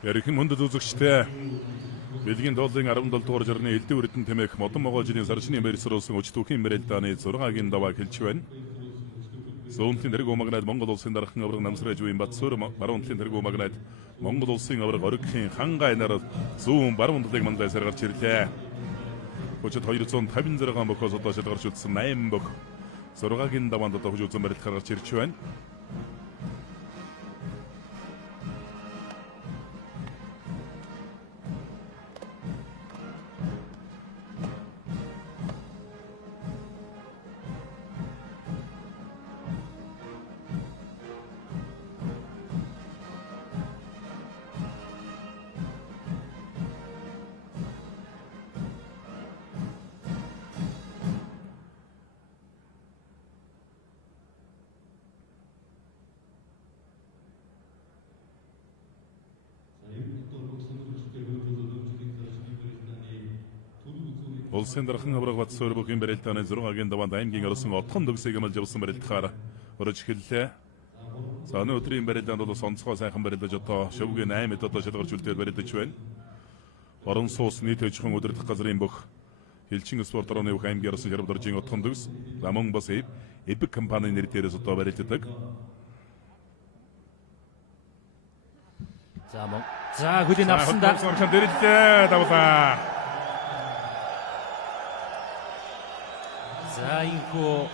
Ярих хүнд үзэгчтэй Бэлгийн дуулын 17 дугаар жирны элдв үрдэн тэмээх модон могоо жилийн сарчны мэрсрүүлсэн өчтөхийн мэрэлдааны 6-гийн даваа хэлж байна. Зүүнтийн тэрэг умагнад Монгол улсын дархан авраг намсраж буй Батсуур баруун талын тэрэг умагнад Монгол улсын авраг оригхийн хангай нар зүүн баруун талыг мандаж саргарч ирлээ. Өчигд 256 бохоос одоо шалгарч үлдсэн 8 бох 6-гийн даваанд одоо хожуусан барилт гаргаж ирж байна. Улсын дархан авраг Батсуур бүхэн барилдааны 6-гийн даваанд аймгийн орсон отхон төгсөйг амлж явсан барилдахаар орж эхэллээ. За өнөөдрийн барилдаанд бол онцгой сайхан барилдаж одоо шөвгийн 8-д одоо шалгарч үлдээд барилдаж байна. Орон суус нийт хөжихөн удирдах газрын бүх Элчин спорт орны бүх аймгийн орсон шарав доржийн отхон төгс Ламон бас эбэг компани нэр дээрээс одоо барилддаг. За хөлийн авсандаа дэрэлээ давлаа. За инхүү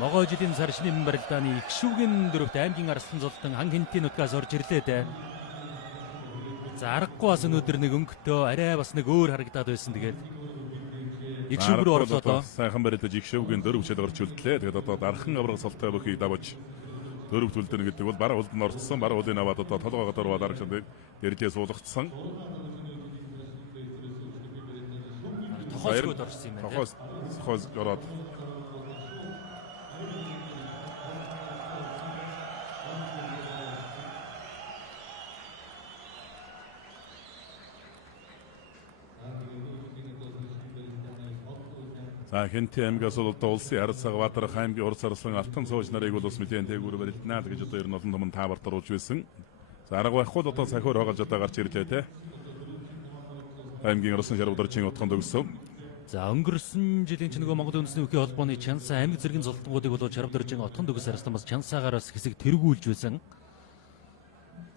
могоо жилийн сарчны барилдааны их шүүгийн дөрөвт аймгийн Арслан золтон хан хинтийн нутгаас орж ирлээ дээ. За аргагүй бас өнөөдөр нэг өнгөтөө арай бас нэг өөр харагдаад байсан. Тэгээд их шүүг рүү орлоо. Сайхан барилдаж их шүүгийн дөрөв шалгарч үлдлээ. Тэгээд одоо дархан авраг солтой бүхий давж дөрөвт үлдэнэ гэдэг бол бараа улд нь орцсон. Бараа улын аваад одоо толгой гадар бол аргачлан дэржээ суулгацсан. Тохоосгоод орсон юм байна. Тохоос ороод. За хинтээ аймгаас бол одоо улсын харц Сагбаатар аймгийн урд сарслан алтан цоож нарыг бол бас мэдэн тээгүүр барилдана гэж одоо ер нь олон том тааварт оруулж байсан. За арга байхгүй бол одоо сахиур хагалж одоо гарч ирлээ те. Аймгийн орсон шарав доржийн отхон төгсөв. За өнгөрсөн жилийн ч нөгөө Монгол үндэсний өхий холбооны Чансаа аймаг зэргийн золтонгуудыг бол шарав доржийн отхон төгс арслан бас Чансаагаар бас хэсэг тэргүүлж байсан.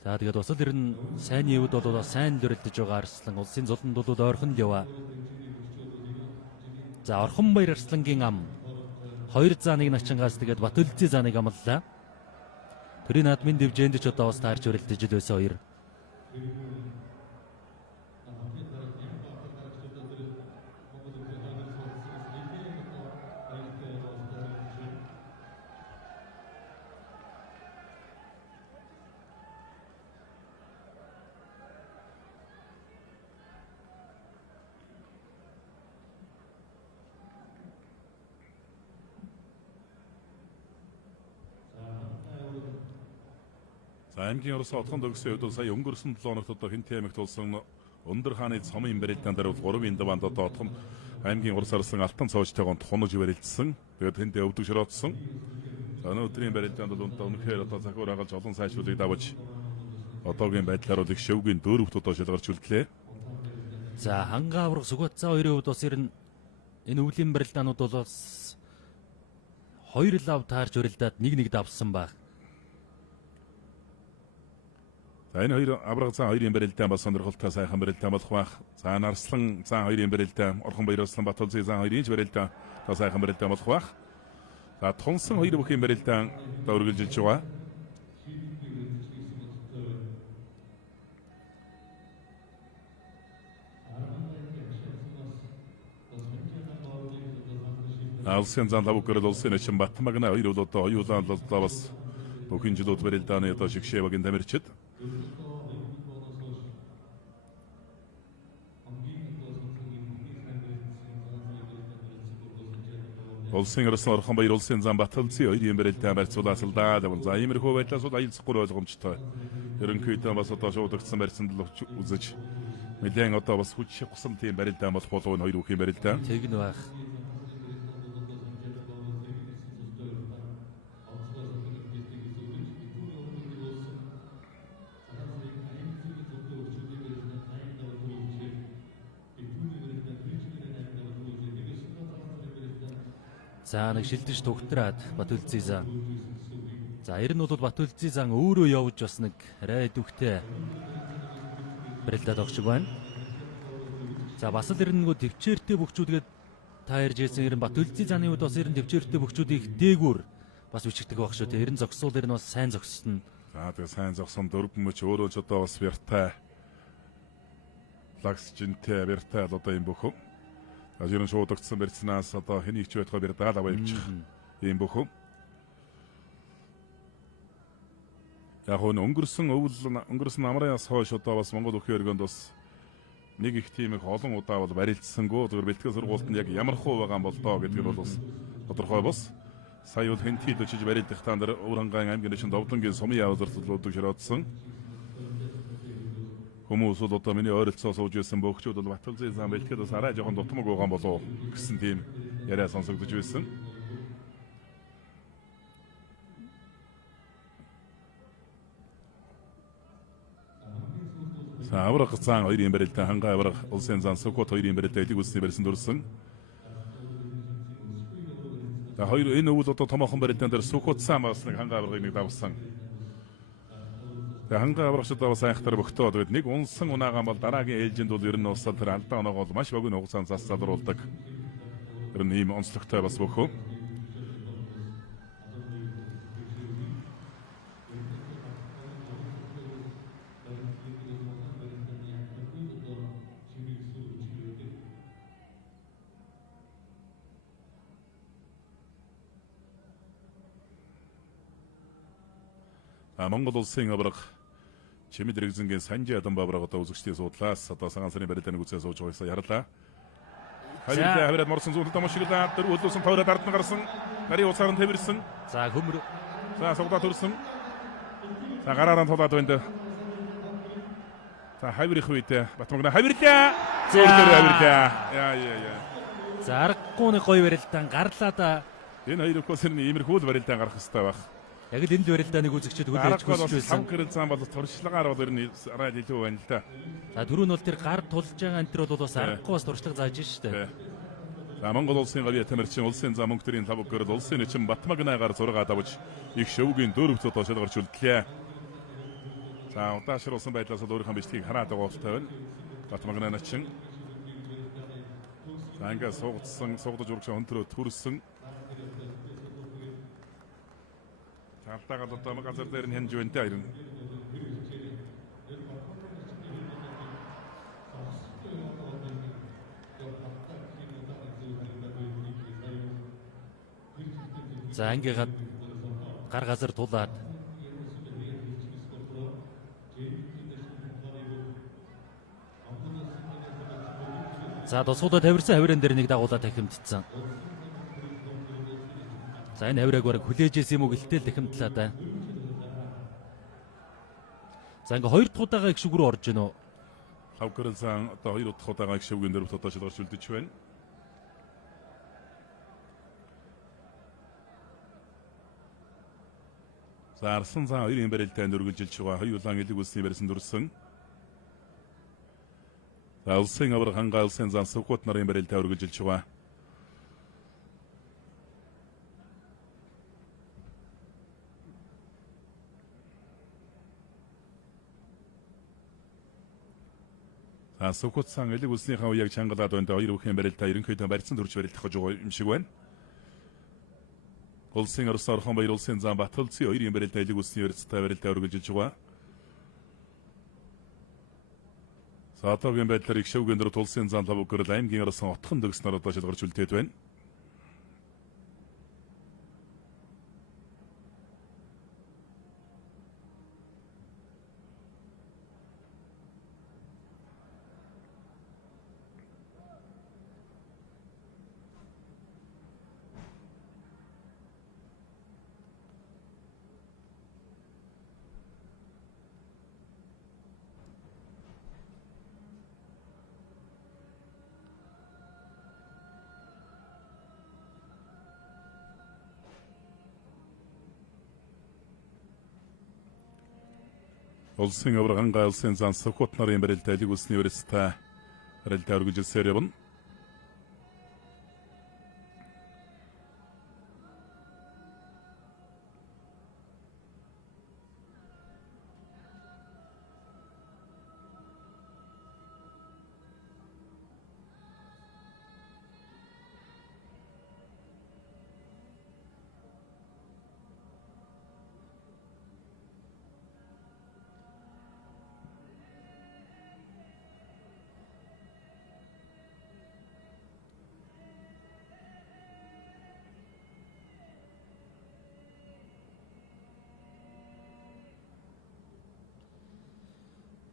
За тэгээд бас л ер нь сайн явд бол бас сайн л өрөлдөж байгаа Арслан улсын золондуудад ойрхон л яваа. За Орхонбаяр Арслангийн ам 2 зааныг Начингаас тэгээд Батөлзий зааныг амллаа. Төрийн наадмын дэвжээнд ч одоо бас таарч өрөлдөж л байсан хоёр. Аймгийн орсон отхон төгсөй үед сая өнгөрсөн 7 хоногт одоо хинтээ аймагт болсон Өндөр хааны цомын барилдаан дээр бол 3-ийн даваанд одоо отхон аймгийн урд сарслан алтан цоожтойгоо хунаж барилдсан. Тэгээд тэндээ өвдөг шороодсон. За өнөөдрийн барилдаанд бол үнэхээр одоо захиур хагалж олон сайжруулыг давж одоогийн байдлаар бол их шөвгийн дөрөвт одоо шалгарч үлдлээ. За хангаа аврах Сүгатцаа хоёрын хувьд бас ер нь энэ өвлийн барилдаанууд бол бас 2 лав таарч өрөлдөд нэг давсан баг. За энэ хоёр авраг цаа хоёрын барилдаан бас сонирхолтой сайхан барилдаан болох байх. За Арслан цаа хоёрын барилдаан, Орхонбаяр Арслан Батөлзий цаа хоёрын барилдаан бас сайхан барилдаан болох байх. За Тунсан хоёр бүхийн барилдаан өргөлжилж байгаа. Улсын зан лавгэр улсын эчин Батмагна хоёр бол одоо оюулаан л бас бүхэн жилүүд барилдааны одоо шигшээ багийн тамирчид. Улсын орсон Орхонбаяр улсын зан Батөлзий хоёрын барилдаан барьцуулаасалдаа даван. За иймэрхүү байдлаас бол аялцахгүй ойлгомжтой. Ерөнхийдөө бас одоо шуудагдсан барьсан л үзэж нэлээд одоо бас хүч шигсэн тийм барилдаан болох болов энэ хоёр бүхийн барилдаан. Тэгнэ байх. За нэг шилдэж тугтраад Батүлзий зан. За ер нь бол Батүлзий зан өөрөө явж бас нэг арай дүүхтэй барилдаад огшиг байна. За бас л ер нь нөгөө төвчээртэй бөхчүүдгээд та ярьж ирсэн ер нь Батүлзий заны үед бас ер нь төвчээртэй бөхчүүдийг дээгүүр бас үчигдэг баг шүү. Ер нь зогсвол ер нь бас сайн зогссон. За тэгээ сайн зогсон дөрвөн мөч өөрөө ч одоо бас вяртай. Лагс жинтэй вяртай л одоо юм бөхөө. Ажирын шуудагдсан барьцнаас одоо хэнийг ч байтгаа бэр даалаа явчих юм бөхөө. Яг нь өнгөрсөн амраас хойш одоо бас Монгол өхөн өргөнд бас нэг их тийм их олон удаа бол барилцсангүй зөвхөн бэлтгэл сургуультанд яг ямар хуу байгаа юм бол доо гэдгээр бол бас тодорхой бос. Сая бол хэнтийд очиж барилдах таан дээр Урангаан аймгийн шин Довдонгийн сумын явуулалтууд широтсон. Хүмүүс бол одоо миний ойролцоо сууж байсан бөөгчүүд бол Батүлзий зам бэлтгэл бас арай жоохон дутмаг байгаа юм болов гэсэн тийм яриа сонсогдож байсан. За аврах зан хоёрын барилдаа хангаа аврах улсын зан Сокот хоёрын барилдаа элэг үсний барьсан дурсан. За хоёр энэ өвөл одоо томоохон барилдаан дээр Сокот цаам бас нэг хангаа аврагыг нэг давсан. Тэгээ хангаа аврагчдаа бас айхтар бөхтөө тэгээд нэг унсан унаагаан бол дараагийн ээлжинд бол ер нь усал тэр алдаа оноогоо маш богино хугацаанд засалруулдаг. Тэр нь ийм онцлогтой бас бөхөө. Монгол улсын авраг Чимэд Рэгзэнгийн Санжи Адан Бабраг одоо үзэгчдийн суудлаас одоо цагаан сарын барилдааны гүцээс сууж байгаасаа ярлаа. Хаврад морсон зүйлд амшиглаа тэр өлөөсөн тойроод ард нь гарсан. Нарийн уцаар нь тэрсэн. За хөмөр. За сугдаа төрсөн. За гараараа тулаад байна. За хаврих үедээ Батмагна хаврлаа. Хаврлаа. Яа. За аргагүй нэг гоё барилдаан гарлаа да. Энэ хоёр хөөсөрний иймэрхүү барилдаан гарах хэрэгтэй байх. Яг л энэ барилдааныг үзэгчид хүлээж хүсэж байсан. Хамгэр зам бол туршлагаар бол ер нь арай илүү байна л да. За түрүү нь бол тэр гар тулж байгаа энэ төр бол бас аргагүй бас туршлага зааж штэ. За Монгол улсын гавья тамирчин улсын зам мөнгөтрийн лав өгөрөл улсын эчин Батмагнаагаар зураг давж их шөвгийн дөрөвцөд шалгарч үлдлээ. За удаашруулсан байдлаас өөрийнхөө бичлэгийг хараад байгаа болтой байна. Батмагнаа начин. За ингээ суугдаж урагшаа өнтрөө төрсөн. Алтаагаад одоо газар дээр нь хянж байна те. За ангигаад гар газар тулаад за досгодоо тавирсан хавиран дээр нэг дагуулаа тахимдсан. За энэ хавираг бараг хүлээж исэн юм уу гэлтэл дахимтлаа да. За ингээ хоёр дахь удаага их шүг рүү орж гэнэ үү? Хавгэрэлсэн одоо хоёр дахь удаага их шүгэн дөрөв удаа шалгарч үлдэж байна. За Арслан цаа хоёрын барилдаанд өргөлжилж байгаа хоёулаан элэг үлсний барьсан дурсан. За улсын авраг хангаа улсын зан Сокот нарын барилдаа өргөлжилж байгаа. Сокот сан элэг үлснийхээ үеийг чангалаад байна. Хоёр бүхэн барилдаа ерөнхийдөө барьсан төрж барилдах гэж байгаа юм шиг байна. Улсын Орос орхон баяр улсын зам Батүлзий хоёрын барилдаа элэг үлсний өрцтэй барилдаа өргөжүүлж байгаа. За одоогийн байдлаар их шөвгөн дөрөв улсын зам лав өгөрөл аймгийн Оросын отхон дөгснөр одоо шалгарч үлдээд байна. Улсын авраг хангаа улсын зан Сокот нарын барилдаа элэг үлсний өрцтэй барилдаа өргөжүүлсээр явна.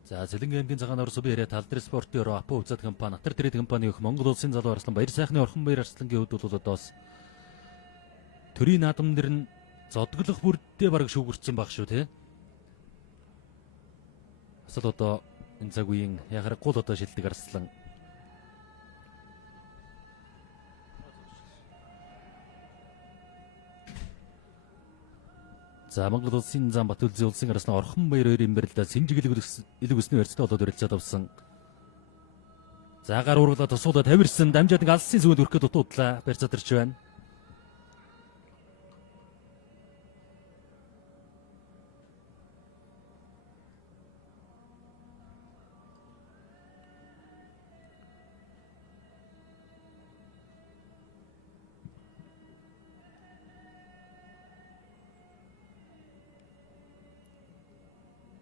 За Цэлэнгийн аймгийн цагаан орос бэрэ талдар спортын өрөө Апо үзэд компани Атар Трэд компани өх Монгол улсын залуу арслан баяр сайхны орхон баяр арслангийн хувьд бол одоос төрийн наадамдэр нь зодглох бүрдээ бараг шүүгэрсэн баг шүү те. Асал одоо энэ цаг үеийн яхаггүй л одоо шилдэг арслан. За Монгол улсын зам Батүлзийн улсын арслан орхон баяр хоёрын барилдаа синжиглэг илэг өсний өрцөд болоод өрөлцөөд авсан. За гар ургалаа тусуулаад тавирсан дамжаад нэг алсын сүгэнд өрхөд дутуудлаа барь задарч байна.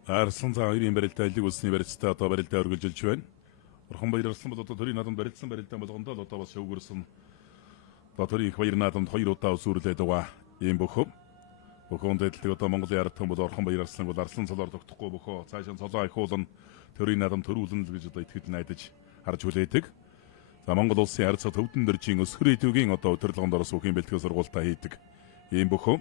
Арслан цаа хоёрын барилдаа илэг өсний барилдаа одоо барилдаа өргөлжилж байна. Орхон баяр арслан бол одоо төрийн наадамд барилдсан барилдаан болгондоо л одоо бас шүүгэрсэн. Одоо төрийн их баяр наадамд 2 удаа усүрлээд байгаа юм бөхөө. Бөхөөнд дэдэлдэг одоо Монголын ард түмэн бол орхон баяр арслан бол арслан цолоор тогтохгүй бөхөө. Цаашаа цолоо ахиулан төрийн наадам төрүүлнэ л гэж одоо итгэж найдаж харж хүлээдэг. За Монгол улсын ард цад Төвдөн дэржийн өсгөр идэвгийн одоо өдөрлөгөнд орос бүхийн бэлтгэл сургуультаа хийдэг юм бөхөө.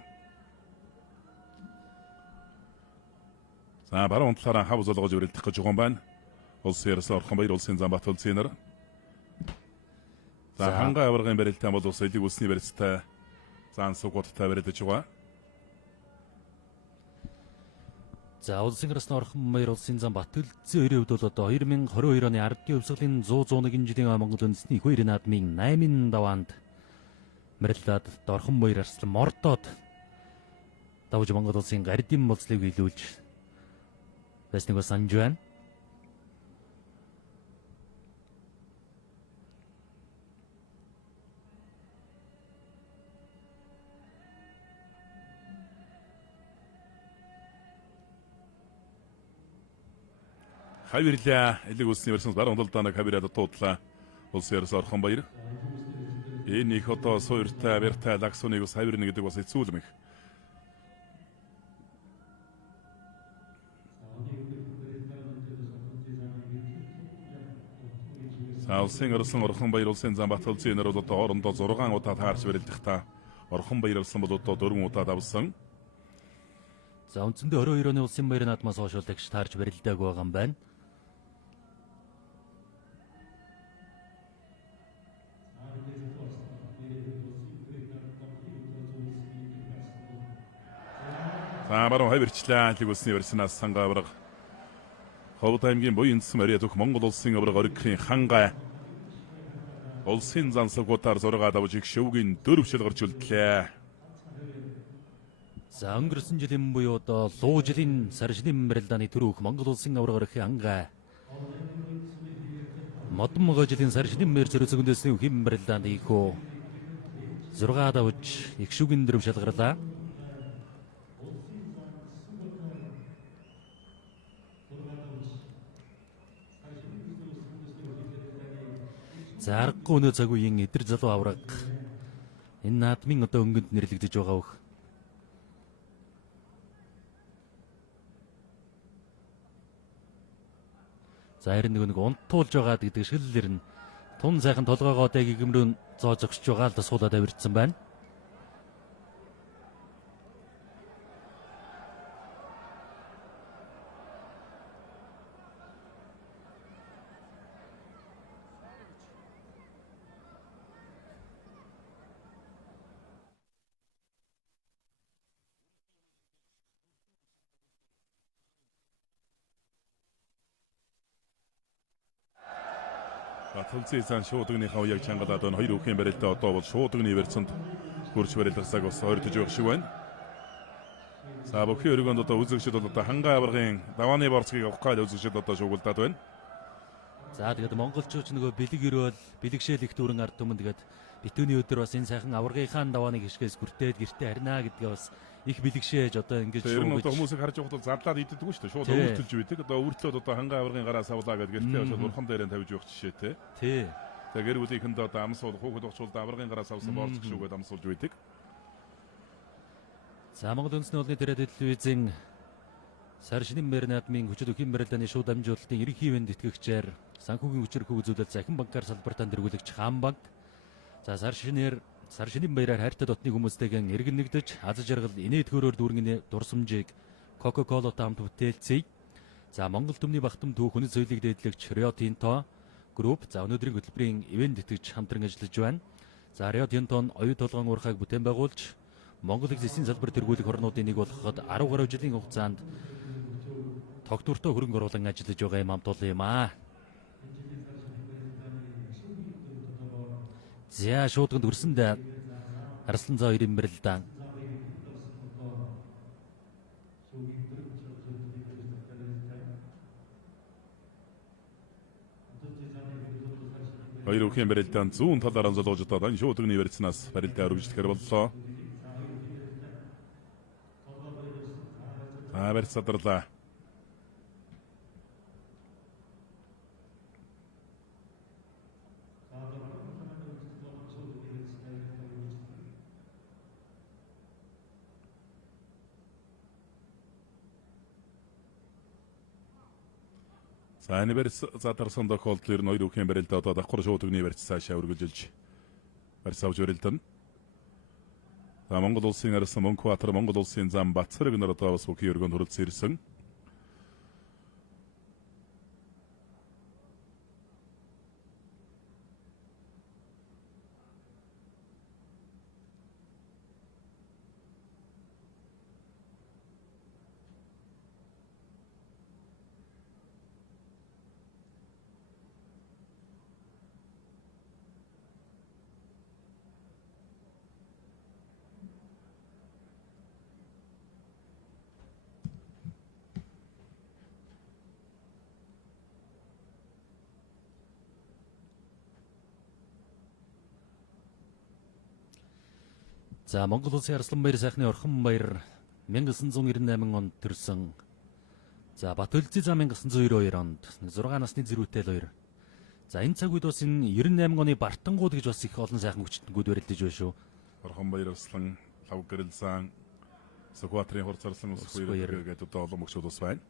За баруун талаараа хав золгож өрөлдөх гэж байгаа юм байна. Улсын ярсаа орхон баяр улсын зам Батүлзийн нар. За ханга аваргын барилдаан бол ус илэг өсний барилдтай заан сугуудтай барилдаж байгаа. За улсын арслан орхон баяр улсын зам Батүлзийн хоёрын хувьд бол одоо 2022 оны ардын өвсгөлийн 101 жилийн Монгол үндэсний их баярын наадмын 8-ын даваанд барилдаад орхон баяр арслан мордоод давж Монгол улсын гардин болцлыг биелүүлж байсныг санаж байна. Хавирлаа илэг өсний барьсан баруун талдаанаг хавираад дуудлаа. Улсын ярс орхон баяр. Энэ их одоо суурьтай барьтай лагсуныг ус хавирна гэдэг бас хэцүү юм их. Улсын арслан орхон баяр улсын зам Батүлзийн нар бол одоо орондоо 6 удаа таарч барилдахдаа орхон баяр арслан бол одоо 4 удаа давсан. За үндсэндээ 22 оны улсын баяр наадмаас хойш тэгш таарч барилдааг байгаа юм байна. За баруун хавирчлаа илэг өсний барьснаас сангаа авраг. Ховд аймгийн буян цэс морья дөх Монгол улсын авраг оригхийн хангай улсын зан сугуудаар 6 давж их шөвгийн 4 жил гарч үлдлээ. За өнгөрсөн жилийн буюу одоо луу жилийн сар шинийн барилдааны төрөөх Монгол улсын авраг оригхийн хангай модон могоо жилийн сар шинийн мэр зэрэг зөгнөөсний хэм барилдаанд ийхүү 6 давж их шүгэн 4 шалгарлаа. За аргагүй өнөө цаг үеийн эдэр залуу авраг энэ наадмын одоо өнгөнд нэрлэгдэж байгаа өөх. За харин нэг унтуулж байгаад гэдэг шиг л ирнэ. Тун сайхан толгоогоо дэг гимрүүн зоож өгч байгаа л суулаад авирдсан байна. Батүлзийн зан шуудагныхаа уяг чангалаад байна. Хоёр үхэн барилдаа одоо бол шуудагны барьцанд хурж барилгасаг бас ойртож байх шиг байна. За бүхий өргөнд одоо үзэгчд бол одоо хангай аваргын давааны борцгийг авах гал үзэгчд одоо шуугилдаад байна. За тэгээд монголчууд нөгөө бэлэг ирвэл бэлэгшээл их дүүрэн ард түмэн тэгээд битүүний өдөр бас энэ сайхан аваргынхаа давааныг хишгээс хүртээд гэртээ харнаа гэдгээ бас их бэлэгшээж одоо ингэж шуугилж. Одоо хүмүүсийг харж явахад задлаад идэгдэг шүү дээ. Шууд өөртөлж үйдэг. Одоо өөртлөөд одоо хангай аваргын гараа савлаа гэдэг гэртээ очоод бурхан дээрээ тавьж явах жишээтэй. Тий. Тэгээд гэр бүлийнхэнд одоо амсуул хөөхд очуулд аваргын гараа савсан боолцох шүүгээд амсуулж үйдэг. За Монгол үндэсний улны тэрэ телевизийн Саршинын Мернатмын хүчит өхийн барилдааны шууд амжуулалтын ерөнхий ивент тэтгэгчээр санхүүгийн хүчирхэг үзүүлэлт захин банкар салбартаа дэргүүлэгч Хаан банк. За саршинын баяраар хайртай дотны хүмүүстэйгэн эргэн нэгдэж аз жаргал инээд хөөрөөр дүүргэн дурсамжийг Coca-Cola-тай хамт бүтээлцээ. За Монгол төмний багтам түүх хүнс соёлыг дээдлэгч Rio Tinto групп за өнөөдрийн хөтөлбөрийн ивент тэтгэгч хамтран ажиллаж байна. За Rio Tinto-н оюу толгойн уурхайг бүтээн байгуулж Монгол их засгийн салбар тэргүүлэх орнуудын нэг болоход 10 гаруй жилийн хугацаанд тогтвортой хөрөнгө оруулан ажиллаж байгаа юм амтуул юм аа. За шуудганд өрсөнд Арслан зоо 90 барилдаан. Хоёр өхийн барилдаан зүүн талаар анзалж одоо энэ шуудганы барьцнаас барилдаа өргөжлөхөр боллоо. Барьцаадарлаа. За энэ барьцаадарсан тохиолдолд нь хоёр өхийн барилдаа одоо давхар шуудганы барьц цаашаа өргөжлж барьцаавж барилдана. За Монгол улсын арсан Мөнхбаатар, Монгол улсын зам Батцэрэг нар одоо бас бүхий өргөнд хүрэлцэн ирсэн. За Монгол улсын Арсланбаяр сайхны Орхон баяр 1998 онд төрсөн. За Батөлзий зам 1992 онд 6 насны зэрүүтэй л хоёр. За энэ цаг үед бас энэ 98 оны Бартангууд гэж бас их олон сайхан хүчтэнгүүд барилдаж байна шүү. Орхон баяр Арслан, Лав Гэрэлзан, Сүхбаатарын Хурц Арслан ус баяр гэдэг одоо олон мөчүүд ус байна.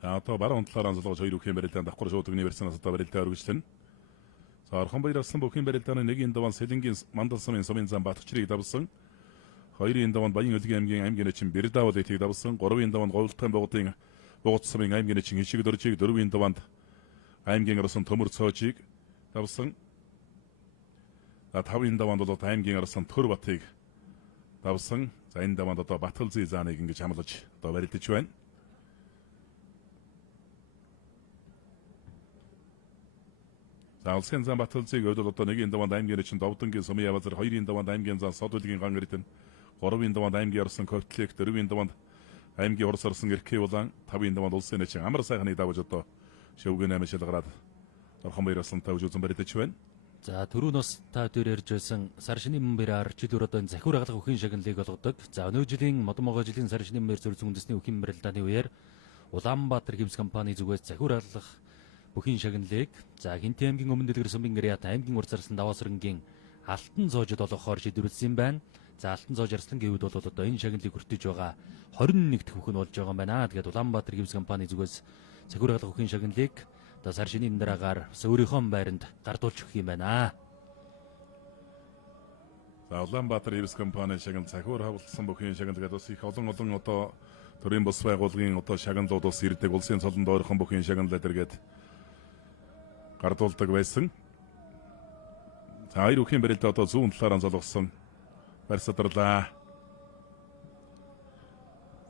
За одоо баруун талаар анзалгаж хоёр өхийн барилдаан давхар шуудганы барьцаанаас одоо барилдаа өргөжлөн. За Орхон баяр Арслан бүхийн барилдааны 1-ийн даван Сэлэнгийн Мандал сумын сумын зам Батчрыг давсан. 2-ийн даван Баян Өлгийн аймгийн аймгийн чин Бэрдаавал итийг давсан. 3-ийн даван Говьлтайн богдын Богд сумын аймгийн чин Хишиг дөржийг, 4-ийн даванд аймгийн арсан Төмөр цоожийг давсан. За 5-ийн даванд бол аймгийн арсан Төр Батыг давсан. За энэ даванд одоо Батгалзий зааныг ингэж хамлаж одоо барилдаж байна. За улсын зам Батгалзийг өдөл одоо 1-ийн даванд аймгийн чин Довдонгийн сумын Явазар, 2-ийн даванд аймгийн зам Содулгийн ган эрдэн, 3-ийн даванд аймгийн арсан Ковтлек, 4-ийн даванд аймгийн Урс арсан Эркэ улаан, 5-ийн даванд улсын чин Амар сайхны давж одоо шөвгөн аймаг шалгараад Орхон баяр Арслантай үзүүн барилдаж байна. За түрүүн бас та дээр ярьж байсан сар шинийн баяраар жилээр одоо энэ захиур хагалга өхийн шагналыг олгодог. За өнөө жилийн модон жилийн сар шинийн баяр зөвлөсөн үндэсний өхийн барилдааны үеэр Улаанбаатар хэмс компани зүгээс захиур хагалга бүхийн шагналыг за Хинтээ аймгийн өмнө дэлгэр сумын Гэрят аймгийн Урц Арслан Даваасрынгийн Алтан зоожид олгохоор шийдвэрлсэн юм байна. За Алтан зоож Арслангийн хувьд бол одоо энэ шагналыг хүртэж байгаа 21 дэх бүхэн болж байгаа юм байна. Тэгээд Улаанбаатар хэмс компани зүгээс захиур хагалга бүхийн шагналыг одоо сар шинийн дараагаар өөрийнхөө байранд гардуулж өгөх юм байна. За Улаанбаатар хэмс компани шагнал захиур хагалсан бүхийн шагналгээд бас их олон одоо төрийн бус байгууллагын одоо шагналууд бас ирдэг улсын цолонд ойрхон бүхийн шагнал дээргээд гардуулдаг байсан. За хоёр өхийн барилдаа одоо зүүн талаар анзалгасан барьцаадарлаа.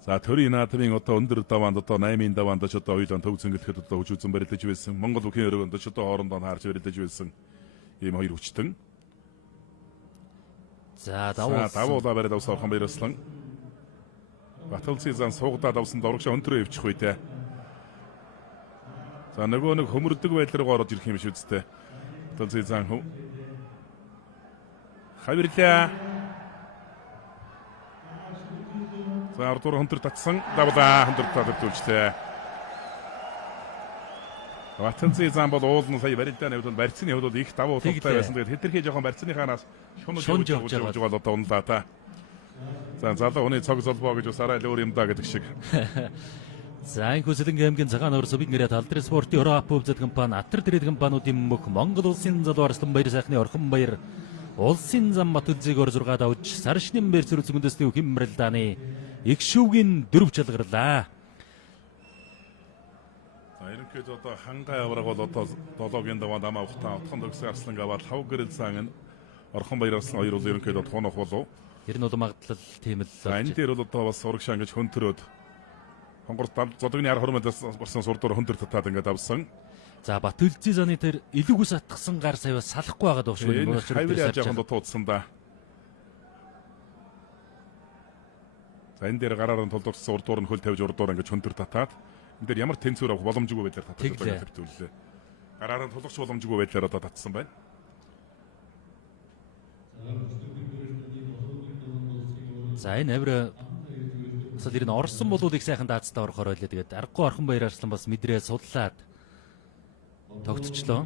За төрийн наадмын одоо өндөр даваанд одоо 8-ийн даваанд ч одоо хоёулаа төв зөнгөлөхөд одоо хүчүүцэн барилдаж байсан. Монгол бүхийн өргөнд ч одоо хоорондоо хаарч барилдаж байсан. Ийм хоёр хүчтэн. За давуулаа бариад авсан Орхон баяр Арслан. Батгалзий зан суугадаад авсан дургшаа өнтрөө өвчих үедээ. За нөгөө нэг хөмөрдөг байдлаар ороод ирэх юм шиг үстэй. Батгалзий зан хөв. Хавирлаа. За ардуур хөнтөр татсан давлаа хөнтөр татварлуулжтэй. Батцын зам бол уулын сая барилдааны хувьд барьцны хувьд их давуу Тэг талтай лээ. байсан. Тэгээд хэтэрхий жоохон барьцныхаанаас шунаж Шунж явж явж байгаа одоо унлаа та. За залуу хүний цог золбоо гэж бас арай л өөр юм да гэдэг шиг. За энэ Хүсэлэнгийн аймгийн цагаан орос бид нэрээ талдрын спортын Европ хөвзөд компани Атар дэргэд компаниудын мөх Монгол улсын залуу Арслан баяр сайхны орхон баяр улсын зам бат үзийг ор 6 давж сар шинийн бэр зэрэг зөнгөндөөсний хэмрэл дааны их шүүгийн дөрв чалгарлаа. За ерөнхийдөө одоо хангай авраг бол одоо 7-гийн даваа намаа ухтаа отхон төгсөн Арслан аваад хав гэрэл сан орхон баяр Арслан хоёр бол ерөнхийдөө тоонох болов. Ер нь бол магадлал тийм л За энэ дээр бол одоо бас сурагшаа ингэж хөнтөрөөд хонгор зодогны 10 хормоос гарсан сурдуур хөнтөр татаад ингээд авсан. За Батүлзий заны тэр илүүгүйс атгсан гар сая салахгүй байгаад багш Энэ хайвар яаж яханд туудсан да. За энэ дээр гараар нь толдорсон урдуур нь хөл тавьж урдуур ингэж хөнтөр татаад энэ дээр ямар тэнцвэр авах боломжгүй байдлаар татсан байгаа хэвтүүлээ. Гараар нь тулгч боломжгүй байдлаар одоо татсан байна. За энэ авир асал ер нь орсон болоод их сайхан даацтай орохоор байлаа. Тэгээд аргагүй орхон баяр Арслан бас мэдрээ судлаад тогтчлоо.